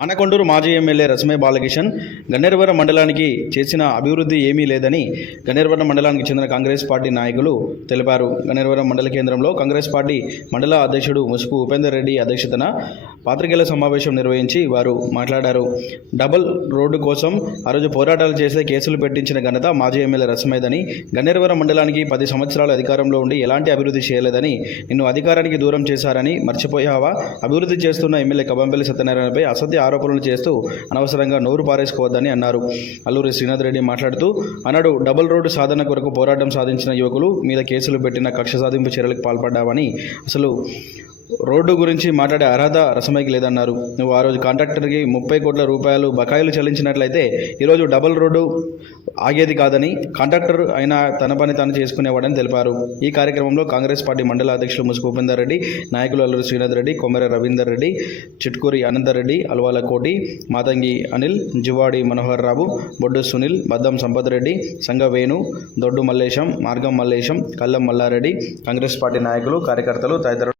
ఆనకొండూరు మాజీ ఎమ్మెల్యే రసమే బాలకిషన్ గన్నేరువరం మండలానికి చేసిన అభివృద్ధి ఏమీ లేదని గన్నేరువరం మండలానికి చెందిన కాంగ్రెస్ పార్టీ నాయకులు తెలిపారు. గన్నేరువరం మండల కేంద్రంలో కాంగ్రెస్ పార్టీ మండల అధ్యక్షుడు ముసుపు ఉపేందర్ రెడ్డి అధ్యక్షతన పాత్రికేయుల సమావేశం నిర్వహించి వారు మాట్లాడారు. డబుల్ రోడ్డు కోసం ఆ రోజు పోరాటాలు చేసే కేసులు పెట్టించిన ఘనత మాజీ ఎమ్మెల్యే రసమేదని గన్నేరవరం మండలానికి పది సంవత్సరాలు అధికారంలో ఉండి ఎలాంటి అభివృద్ధి చేయలేదని నిన్ను అధికారానికి దూరం చేశారని మర్చిపోయావా? అభివృద్ధి చేస్తున్న ఎమ్మెల్యే కబంపల్లి సత్యనారాయణపై అసత్య ఆరోపణలు చేస్తూ అనవసరంగా నోరు పారేసుకోవద్దని అన్నారు. అల్లూరి శ్రీనాథ్ రెడ్డి మాట్లాడుతూ అన్నాడు డబుల్ రోడ్డు సాధన కొరకు పోరాటం సాధించిన యువకులు మీద కేసులు పెట్టిన కక్ష సాధింపు చర్యలకు పాల్పడ్డావని. అసలు రోడ్డు గురించి మాట్లాడే అర్హత రసమైకి లేదన్నారు. నువ్వు ఆ రోజు కాంట్రాక్టర్కి ముప్పై కోట్ల రూపాయలు బకాయిలు చెల్లించినట్లయితే ఈరోజు డబుల్ రోడ్డు ఆగేది కాదని కాంట్రాక్టర్ అయినా తన పని తాను చేసుకునేవాడని తెలిపారు. ఈ కార్యక్రమంలో కాంగ్రెస్ పార్టీ మండల అధ్యక్షులు ముసుగు ఉపేందర్ రెడ్డి నాయకులు అల్లూరి శ్రీనాథ్ రెడ్డి కొమెర రవీందర్ రెడ్డి చిట్కూరి అనందర్ రెడ్డి అల్వాల కోటి మాతంగి అనిల్ జువాడి మనోహర్ రావు బొడ్డు సునీల్ బద్దం సంపత్ రెడ్డి సంగ వేణు దొడ్డు మల్లేశం మార్గం మల్లేశం కల్లం మల్లారెడ్డి కాంగ్రెస్ పార్టీ నాయకులు కార్యకర్తలు తదితరులు